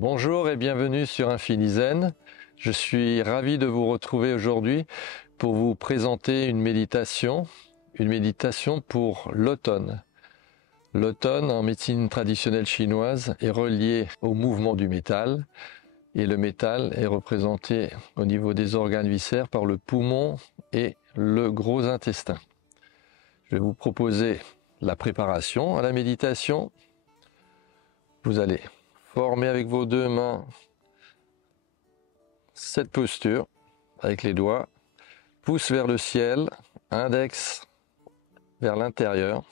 Bonjour et bienvenue sur InfiniZen. Je suis ravi de vous retrouver aujourd'hui pour vous présenter une méditation pour l'automne. L'automne en médecine traditionnelle chinoise est relié au mouvement du métal et le métal est représenté au niveau des organes viscères par le poumon et le gros intestin. Je vais vous proposer la préparation à la méditation. Vous allez former avec vos deux mains cette posture avec les doigts, pouce vers le ciel, index vers l'intérieur,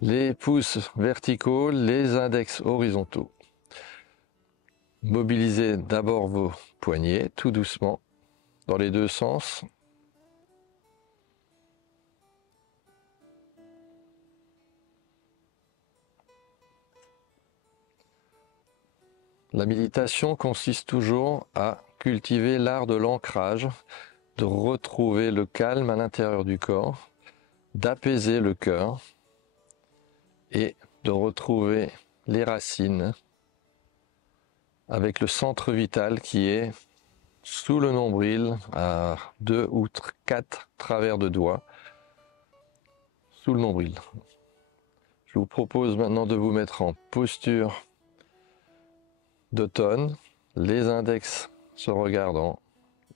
les pouces verticaux, les index horizontaux. Mobilisez d'abord vos poignets tout doucement dans les deux sens. La méditation consiste toujours à cultiver l'art de l'ancrage, de retrouver le calme à l'intérieur du corps, d'apaiser le cœur et de retrouver les racines avec le centre vital qui est sous le nombril à 2 ou 4 travers de doigts sous le nombril. Je vous propose maintenant de vous mettre en posture d'automne, les index se regardant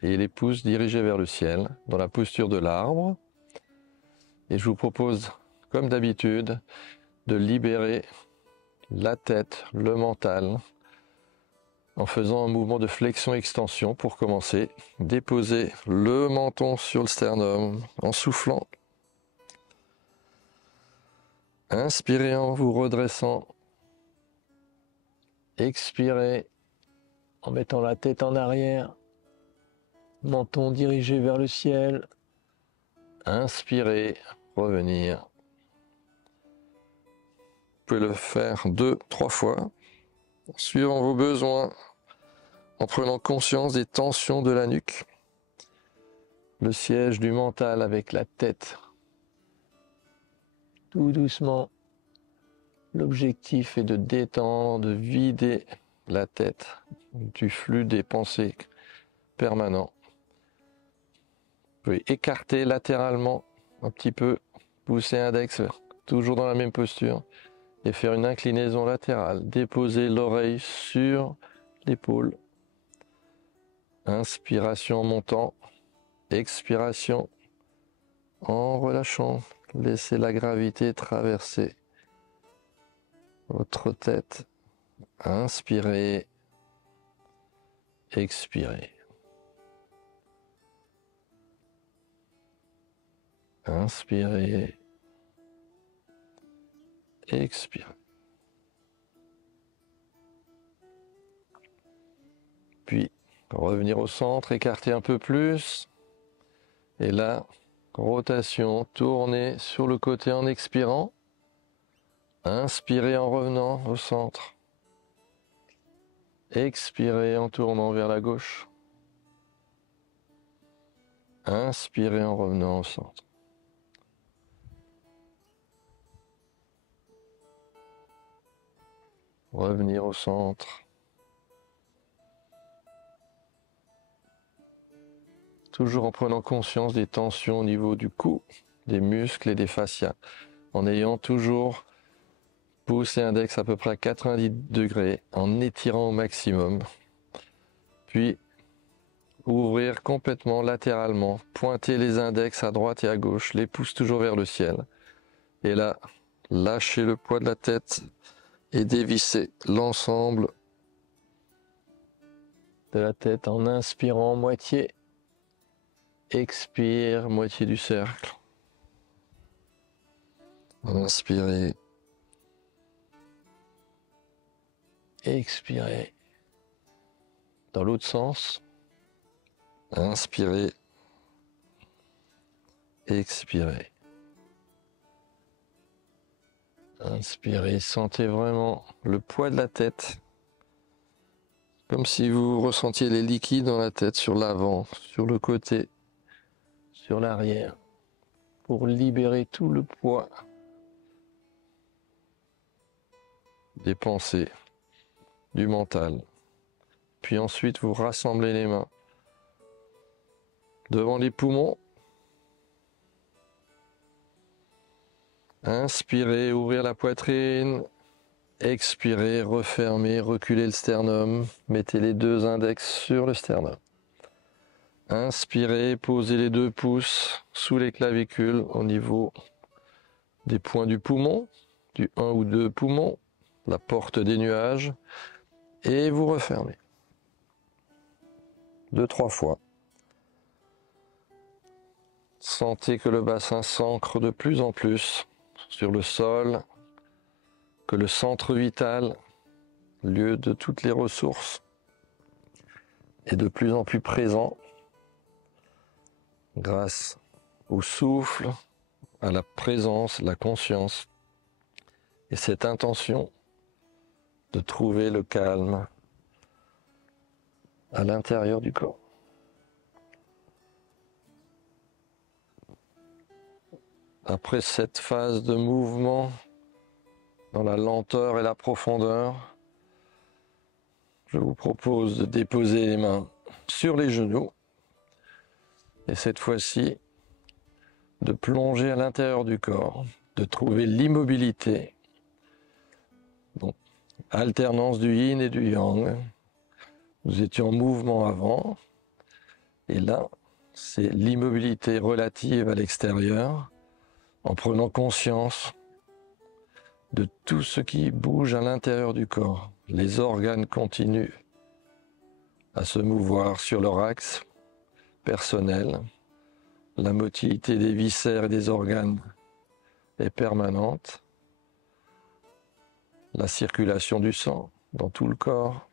et les pouces dirigés vers le ciel dans la posture de l'arbre. Et je vous propose, comme d'habitude, de libérer la tête, le mental, en faisant un mouvement de flexion-extension pour commencer. Déposez le menton sur le sternum en soufflant. Inspirez en vous redressant. Expirez en mettant la tête en arrière, menton dirigé vers le ciel. Inspirez, revenir. Vous pouvez le faire 2-3 fois, suivant vos besoins, en prenant conscience des tensions de la nuque, le siège du mental avec la tête. Tout doucement, l'objectif est de détendre, de vider la tête du flux des pensées permanents. Vous pouvez écarter latéralement un petit peu, pousser index, toujours dans la même posture, et faire une inclinaison latérale. Déposer l'oreille sur l'épaule. Inspiration en montant, expiration en relâchant. Laissez la gravité traverser votre tête. Inspirez, expirez. Inspirez, expirez. Puis revenir au centre, écarter un peu plus. Et là, rotation, tournez sur le côté en expirant. Inspirez en revenant au centre. Expirez en tournant vers la gauche. Inspirez en revenant au centre. Revenir au centre. Toujours en prenant conscience des tensions au niveau du cou, des muscles et des fascias. En ayant toujours pouce et index à peu près à 90 degrés, en étirant au maximum. Puis ouvrir complètement latéralement, pointer les index à droite et à gauche, les pouces toujours vers le ciel. Et là, lâchez le poids de la tête et dévisser l'ensemble de la tête en inspirant moitié, expire moitié du cercle. Inspirez, expirez. Dans l'autre sens, inspirez, expirez. Inspirez, sentez vraiment le poids de la tête, comme si vous ressentiez les liquides dans la tête, sur l'avant, sur le côté, sur l'arrière, pour libérer tout le poids des pensées du mental. Puis ensuite, vous rassemblez les mains devant les poumons. Inspirez, ouvrez la poitrine. Expirez, refermez, reculez le sternum. Mettez les deux index sur le sternum. Inspirez, posez les 2 pouces sous les clavicules au niveau des points du poumon, du 1 ou 2 poumons, la porte des nuages, et vous refermez. 2-3 fois. Sentez que le bassin s'ancre de plus en plus sur le sol, que le centre vital, lieu de toutes les ressources, est de plus en plus présent grâce au souffle, à la présence, la conscience et cette intention de trouver le calme à l'intérieur du corps. Après cette phase de mouvement dans la lenteur et la profondeur, je vous propose de déposer les mains sur les genoux et cette fois-ci de plonger à l'intérieur du corps, de trouver l'immobilité. Donc, alternance du yin et du yang. Nous étions en mouvement avant et là, c'est l'immobilité relative à l'extérieur en prenant conscience de tout ce qui bouge à l'intérieur du corps. Les organes continuent à se mouvoir sur leur axe personnel. La motilité des viscères et des organes est permanente. La circulation du sang dans tout le corps.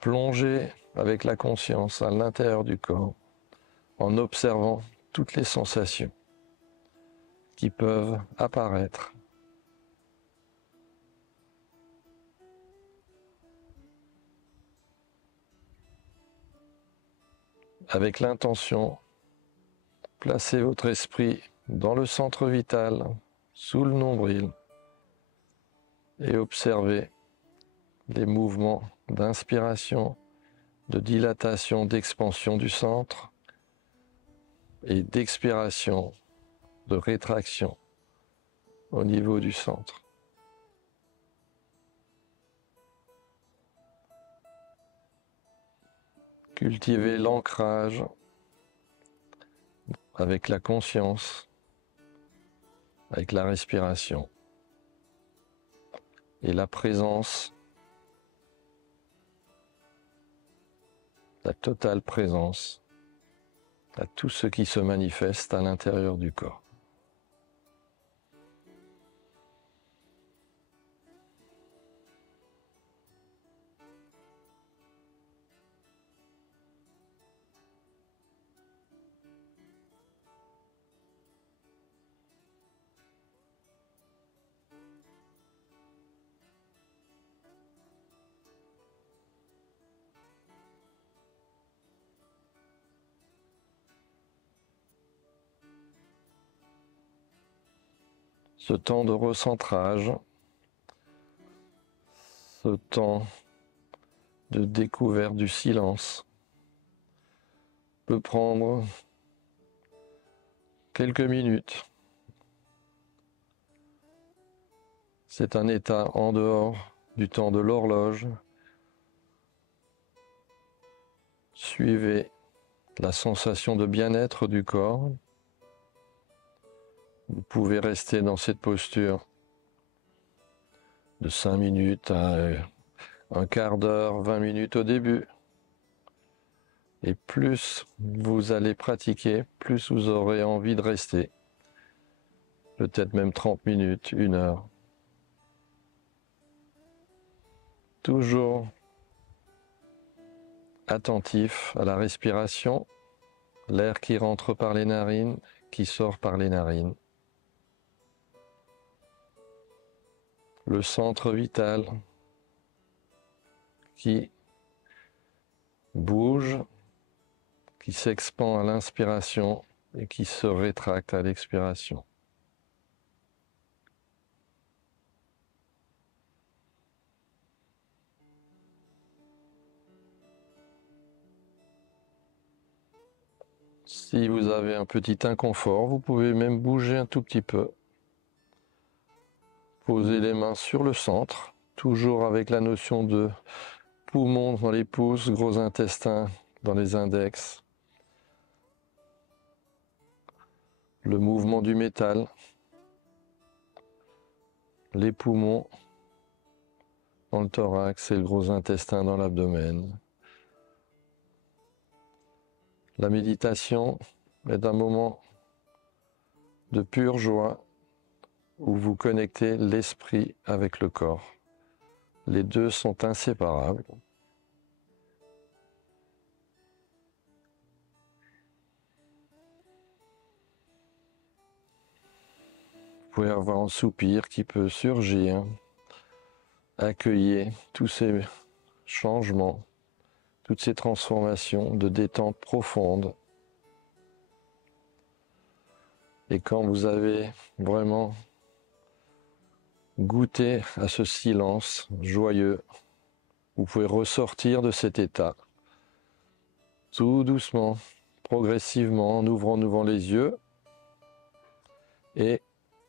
Plongez avec la conscience à l'intérieur du corps en observant toutes les sensations qui peuvent apparaître. Avec l'intention, placez votre esprit dans le centre vital, sous le nombril, et observez les mouvements d'inspiration, de dilatation, d'expansion du centre et d'expiration, de rétraction au niveau du centre. Cultivez l'ancrage avec la conscience, avec la respiration et la présence, la totale présence à tout ce qui se manifeste à l'intérieur du corps. Ce temps de recentrage, ce temps de découverte du silence peut prendre quelques minutes. C'est un état en dehors du temps de l'horloge. Suivez la sensation de bien-être du corps. Vous pouvez rester dans cette posture de 5 minutes à un quart d'heure, 20 minutes au début. Et plus vous allez pratiquer, plus vous aurez envie de rester. Peut-être même 30 minutes, 1 heure. Toujours attentif à la respiration, l'air qui rentre par les narines, qui sort par les narines. Le centre vital qui bouge, qui s'expand à l'inspiration et qui se rétracte à l'expiration. Si vous avez un petit inconfort, vous pouvez même bouger un tout petit peu. Posez les mains sur le centre, toujours avec la notion de poumon dans les pouces, gros intestin dans les index. Le mouvement du métal, les poumons dans le thorax et le gros intestin dans l'abdomen. La méditation est un moment de pure joie où vous connectez l'esprit avec le corps. Les deux sont inséparables. Vous pouvez avoir un soupir qui peut surgir. Accueillez tous ces changements, toutes ces transformations de détente profonde. Et quand vous avez vraiment goûté à ce silence joyeux, vous pouvez ressortir de cet état, tout doucement, progressivement, en ouvrant les yeux et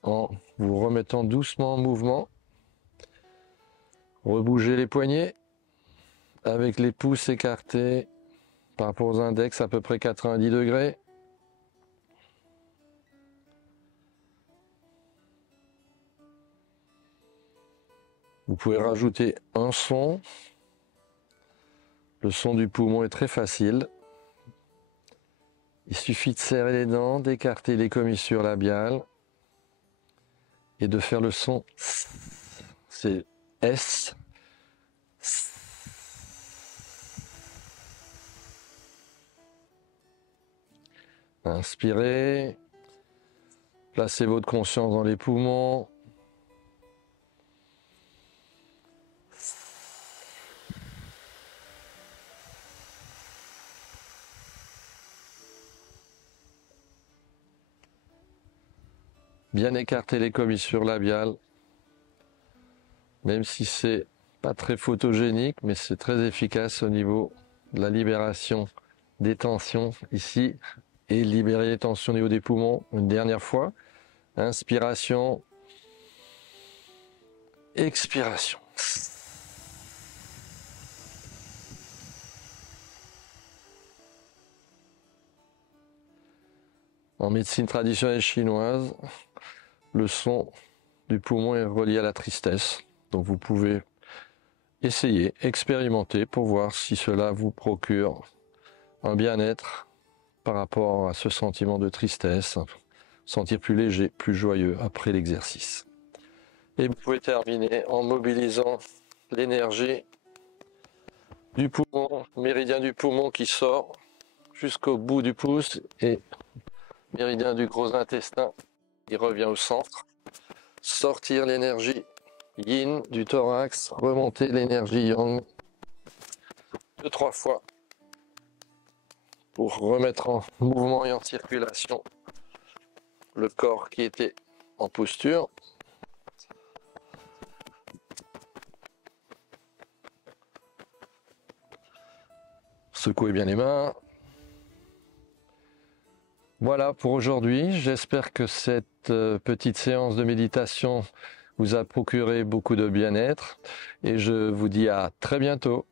en vous remettant doucement en mouvement. Rebougez les poignets avec les pouces écartés par rapport aux index à peu près 90 degrés. Vous pouvez rajouter un son. Le son du poumon est très facile. Il suffit de serrer les dents, d'écarter les commissures labiales et de faire le son. C'est S. Inspirez. Placez votre conscience dans les poumons. Bien écarter les commissures labiales, même si c'est pas très photogénique, mais c'est très efficace au niveau de la libération des tensions ici et libérer les tensions au niveau des poumons une dernière fois. Inspiration, expiration. En médecine traditionnelle chinoise, le son du poumon est relié à la tristesse. Donc vous pouvez essayer, expérimenter pour voir si cela vous procure un bien-être par rapport à ce sentiment de tristesse, sentir plus léger, plus joyeux après l'exercice. Et vous pouvez terminer en mobilisant l'énergie du poumon, méridien du poumon qui sort jusqu'au bout du pouce et méridien du gros intestin qui revient au centre. Sortir l'énergie yin du thorax, remonter l'énergie yang 2-3 fois pour remettre en mouvement et en circulation le corps qui était en posture. Secouez bien les mains. Voilà pour aujourd'hui. J'espère que cette petite séance de méditation vous a procuré beaucoup de bien-être et je vous dis à très bientôt.